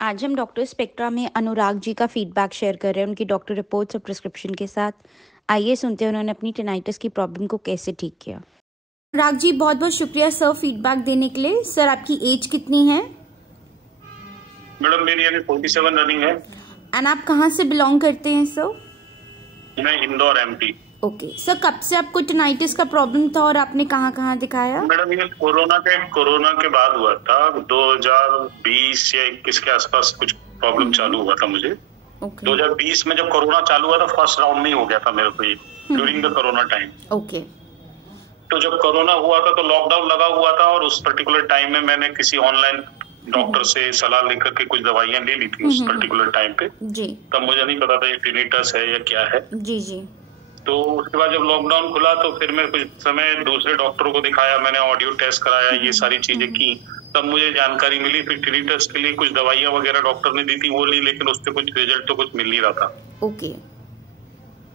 आज हम doctor spectra में अनुराग जी का फीडबैक शेयर कर रहे हैं उनकी डॉक्टर रिपोर्ट्स और प्रिस्क्रिप्शन के साथ। आइए सुनते हैं उन्होंने अपनी टिनाइटिस की प्रॉब्लम को कैसे ठीक किया। अनुराग जी, बहुत बहुत शुक्रिया सर फीडबैक देने के लिए। सर, आपकी एज कितनी है? मैडम मेरी अभी 47 रनिंग है। एंड आप कहाँ से बिलोंग करते हैं सर? मैं इंदौर एमपी। ओके सर, कब से आपको टिनाइटिस का प्रॉब्लम था और आपने कहाँ कहाँ दिखाया? मैडम ये कोरोना के बाद हुआ था। 2020 या 21 के आसपास कुछ प्रॉब्लम चालू हुआ था मुझे। 2020 में जब कोरोना चालू हुआ था, फर्स्ट राउंड में हो गया था मेरे को ये, during the corona time. Okay. तो जब कोरोना हुआ था तो लॉकडाउन लगा हुआ था, और उस पर्टिकुलर टाइम में मैंने किसी ऑनलाइन डॉक्टर से सलाह लेकर के कुछ दवाइयां ले ली थी उस पर्टिकुलर टाइम पे जी। तब मुझे नहीं पता था ये टिनिटस है या क्या है जी जी। तो उसके बाद जब लॉकडाउन खुला तो फिर मैं कुछ समय दूसरे डॉक्टरों को दिखाया, मैंने ऑडियो टेस्ट कराया, ये सारी चीजें की, तब मुझे जानकारी मिली। फिर टिनिटस के लिए कुछ दवाइयां वगैरह डॉक्टर ने दी थी, वो ली, लेकिन उससे कुछ रिजल्ट तो कुछ मिल नहीं रहा था। ओके।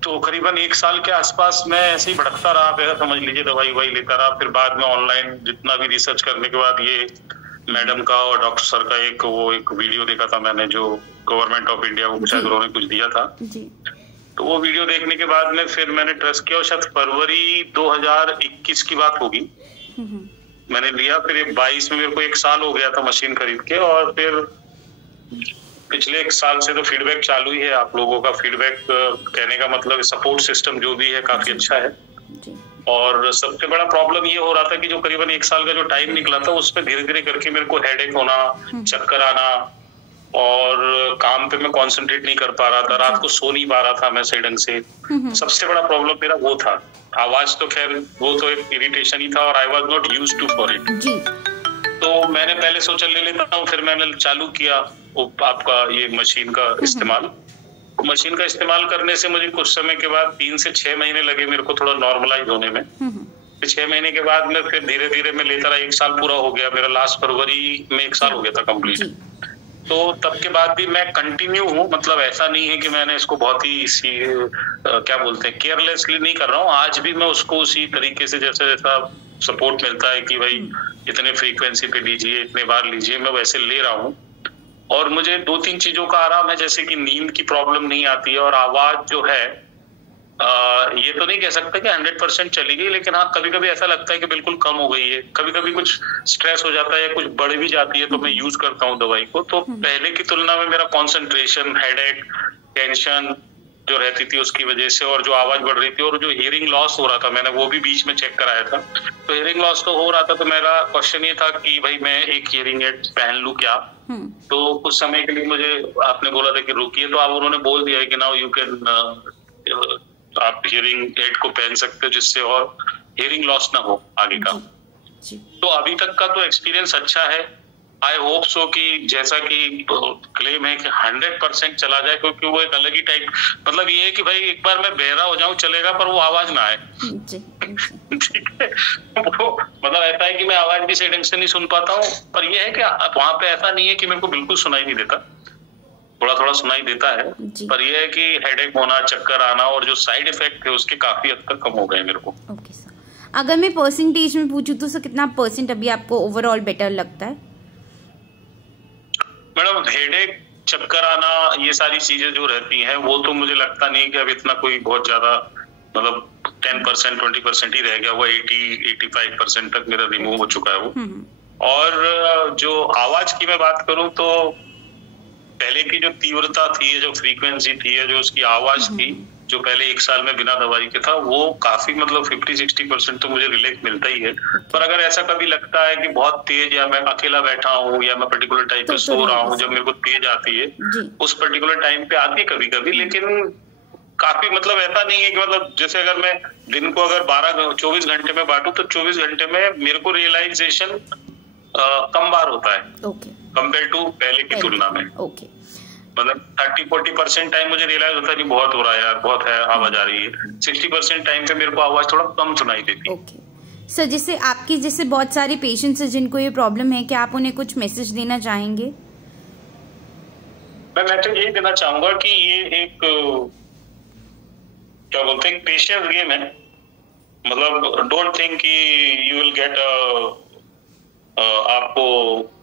तो करीबन 1 साल के आसपास मैं ऐसे ही भटकता रहा, फिर समझ लीजिए दवाई ववाई लेता रहा। फिर बाद में ऑनलाइन जितना भी रिसर्च करने के बाद ये मैडम का और डॉक्टर सर का एक वीडियो देखा था मैंने, जो गवर्नमेंट ऑफ इंडिया को शायद उन्होंने कुछ दिया था जी। तो वो वीडियो देखने के बाद में फिर मैंने ट्रस्ट किया, और शायद फरवरी 2021 की बात होगी, मैंने लिया। फिर 22 में मेरे को 1 साल हो गया था मशीन खरीद के, और फिर पिछले 1 साल से तो फीडबैक चालू ही है। आप लोगों का फीडबैक कहने का मतलब सपोर्ट सिस्टम जो भी है काफी अच्छा है। और सबसे बड़ा प्रॉब्लम ये हो रहा था कि जो करीबन 1 साल का जो टाइम निकला था उसमें धीरे धीरे करके मेरे को हेडेक होना, चक्कर आना, और काम पे मैं कंसंट्रेट नहीं कर पा रहा था, रात को सो नहीं पा रहा था मैं सही ढंग से। सबसे बड़ा प्रॉब्लम मेरा वो था। आवाज तो खैर वो तो एक इरिटेशन ही था, और I was not used to for it. तो मैंने पहले सोचा ले लेता हूँ, फिर मैंने चालू किया आपका ये मशीन का इस्तेमाल। मशीन का इस्तेमाल करने से मुझे कुछ समय के बाद 3 से 6 महीने लगे मेरे को थोड़ा नॉर्मलाइज होने में। फिर 6 महीने के बाद में फिर धीरे धीरे मैं लेता रहा। 1 साल पूरा हो गया मेरा, लास्ट फरवरी में 1 साल हो गया था कंप्लीट। तो तब के बाद भी मैं कंटिन्यू हूँ, मतलब ऐसा नहीं है कि मैंने इसको बहुत ही क्या बोलते हैं केयरलेसली नहीं कर रहा हूँ। आज भी मैं उसको उसी तरीके से जैसा जैसा सपोर्ट मिलता है कि भाई इतने फ्रीक्वेंसी पे लीजिए, इतने बार लीजिए, मैं वैसे ले रहा हूँ। और मुझे 2-3 चीजों का आराम है, जैसे कि नींद की प्रॉब्लम नहीं आती है, और आवाज जो है ये तो नहीं कह सकता कि 100% चली गई, लेकिन हाँ कभी कभी ऐसा लगता है कि बिल्कुल कम हो गई है। कभी कभी कुछ स्ट्रेस हो जाता है या कुछ बढ़ भी जाती है तो मैं यूज करता हूँ दवाई को, तो पहले की तुलना में मेरा कॉन्सेंट्रेशन, हेडेक, टेंशन जो रहती थी उसकी वजह से, और जो आवाज बढ़ रही थी, और जो हियरिंग लॉस हो रहा था, मैंने वो भी बीच में चेक कराया था। तो हियरिंग लॉस तो हो रहा था, तो मेरा क्वेश्चन ये था कि भाई मैं एक हियरिंग एड पहन लूं क्या। तो कुछ समय के लिए मुझे आपने बोला था कि रुकिए, तो आप उन्होंने बोल दिया है कि नाउ यू कैन आप हियरिंग एड को पहन सकते हो, जिससे और हियरिंग लॉस ना हो आगे का। तो अभी तक का तो एक्सपीरियंस अच्छा है। आई होप सो कि जैसा कि क्लेम है कि 100% चला जाए, क्योंकि वो एक अलग ही टाइप, मतलब ये है कि भाई एक बार मैं बहरा हो जाऊं चलेगा, पर वो आवाज ना आए। ठीक है, मतलब ऐसा है कि मैं आवाज भी सही ढंग से नहीं सुन पाता हूँ, पर ये है कि वहां पे ऐसा नहीं है कि मेरे को बिल्कुल सुनाई नहीं देता, थोड़ा थोड़ा सुनाई देता है, पर यह है कि हेडेक होना, चक्कर आना, और जो साइड इफेक्ट थे उसके काफी हद तक कम हो गए मेरे को। ओके सर, अगर मैं परसेंटेज में पूछूं तो सर कितना परसेंट अभी आपको ओवरऑल बेटर लगता है? मैडम हेडेक, चक्कर आना, ये सारी चीजें जो रहती हैं वो तो मुझे लगता नहीं कि अब इतना कोई बहुत ज्यादा, मतलब 10% 20% ही रह गया। वो 80-85% तक मेरा रिमूव हो चुका है वो। और जो आवाज की मैं बात करूं तो पहले की जो तीव्रता थी, जो फ्रीक्वेंसी थी, जो उसकी आवाज थी, जो पहले 1 साल में बिना दवाई के था, वो काफी मतलब 50-60% तो मुझे रिलीफ मिलता ही है। पर अगर ऐसा कभी लगता है कि बहुत तेज, या मैं अकेला बैठा हूँ, या मैं पर्टिकुलर टाइम पे सो रहा हूँ, जब मेरे को तेज आती है, उस पर्टिकुलर टाइम पे आती है कभी कभी, लेकिन काफी मतलब ऐसा नहीं है कि मतलब जैसे अगर मैं दिन को अगर 24 घंटे में बांटू तो 24 घंटे में मेरे को रियलाइजेशन कम बार होता है कंपेयर टू पहले की तुलना में। मतलब 30-40% टाइम मुझे रियलाइज होता है कि बहुत हो रहा है यार, बहुत है, आवाज आ रही है। 60% टाइम पे मेरे को आवाज थोड़ा कम सुनाई देती है। सर, जैसे आपकी जैसे बहुत सारे पेशेंट्स हैं जिनको ये प्रॉब्लम है, क्या आप उन्हें कुछ मैसेज देना चाहेंगे? मैं मैसेज यही देना चाहूंगा कि ये एक क्या बोलते हैं, पेशेंस गेम है। मतलब डोंट थिंक कि यू विल गेट आपको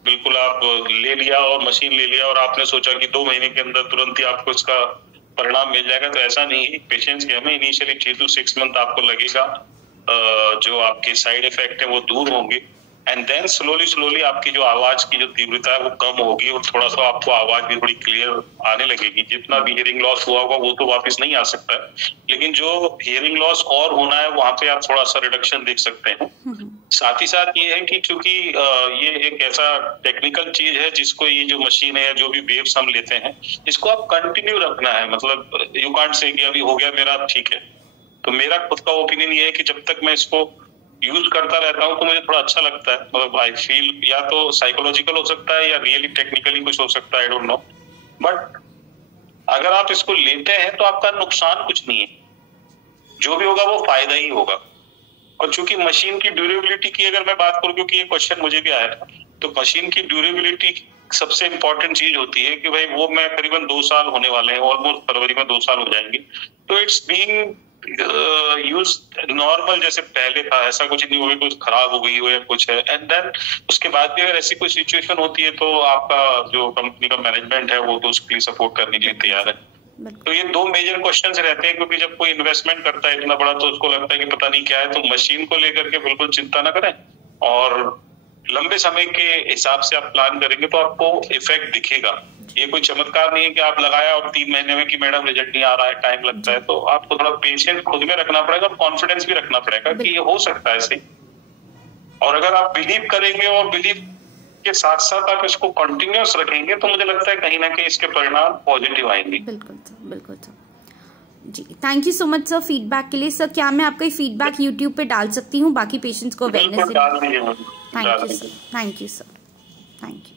बिल्कुल आप ले लिया और मशीन ले लिया और आपने सोचा कि 2 महीने के अंदर तुरंत ही आपको इसका परिणाम मिल जाएगा, तो ऐसा नहीं है। पेशेंस के हमें इनिशियली 3 to 6 मंथ आपको लगेगा, जो आपके साइड इफेक्ट है वो दूर होंगे, एंड देन स्लोली आपकी जो आवाज की जो तीव्रता है वो कम होगी और थोड़ा सा आपको आवाज भी थोड़ी क्लियर आने लगेगी। जितना भी हियरिंग लॉस हुआ होगा वो तो वापस नहीं आ सकता है, लेकिन जो हियरिंग लॉस और होना है वहां पे आप थोड़ा सा रिडक्शन देख सकते हैं। साथ ही साथ ये है कि चूंकि ये एक ऐसा टेक्निकल चीज है जिसको ये जो मशीन है, जो भी वेव्स हम लेते हैं, इसको आप कंटिन्यू रखना है। मतलब यू कांट से कि अभी हो गया मेरा, ठीक है। तो मेरा खुद का ओपिनियन ये है कि जब तक मैं इसको यूज करता रहता हूँ तो मुझे थोड़ा अच्छा लगता है। मतलब आई फील, या तो साइकोलॉजिकल हो सकता है या रियली टेक्निकली कुछ हो सकता है, आई डोंट नो, बट अगर आप इसको लेते हैं तो आपका नुकसान कुछ नहीं है, जो भी होगा वो फायदा ही होगा। और चूंकि मशीन की ड्यूरेबिलिटी की अगर मैं बात करूं, क्योंकि ये क्वेश्चन मुझे भी आया था, तो मशीन की ड्यूरेबिलिटी सबसे इंपॉर्टेंट चीज होती है कि भाई वो मैं करीबन 2 साल होने वाले हैं, ऑलमोस्ट फरवरी में 2 साल हो जाएंगे, तो इट्स बीइंग यूज नॉर्मल जैसे पहले था, ऐसा कुछ नहीं होगा कुछ खराब हो गई हो या कुछ है। एंड देन उसके बाद भी अगर ऐसी कोई सिचुएशन होती है तो आपका जो कंपनी का मैनेजमेंट है वो तो उसके लिए सपोर्ट करने के लिए तैयार है। तो ये 2 मेजर क्वेश्चंस रहते हैं, क्योंकि जब कोई इन्वेस्टमेंट करता है इतना बड़ा तो उसको लगता है कि पता नहीं क्या है। तो मशीन को लेकर के बिल्कुल चिंता ना करें, और लंबे समय के हिसाब से आप प्लान करेंगे तो आपको इफेक्ट दिखेगा। ये कोई चमत्कार नहीं है कि आप लगाया और 3 महीने में कि मैडम रिजल्ट नहीं आ रहा है, टाइम लगता है। तो आपको थोड़ा पेशेंस खुद में रखना पड़ेगा और कॉन्फिडेंस भी रखना पड़ेगा कि ये हो सकता है ऐसे। और अगर आप बिलीव करेंगे और बिलीव के साथ साथ आप इसको कंटिन्यूअस रखेंगे तो मुझे लगता है कहीं ना कहीं इसके परिणाम पॉजिटिव आएंगे। बिल्कुल सर, बिल्कुल सर जी। Thank you so much sir feedback के लिए। सर क्या मैं आपका फीडबैक यूट्यूब पे डाल सकती हूँ बाकी पेशेंट्स को अवेयरनेस? डाल दीजिए। Thank you sir, thank you sir, thank you.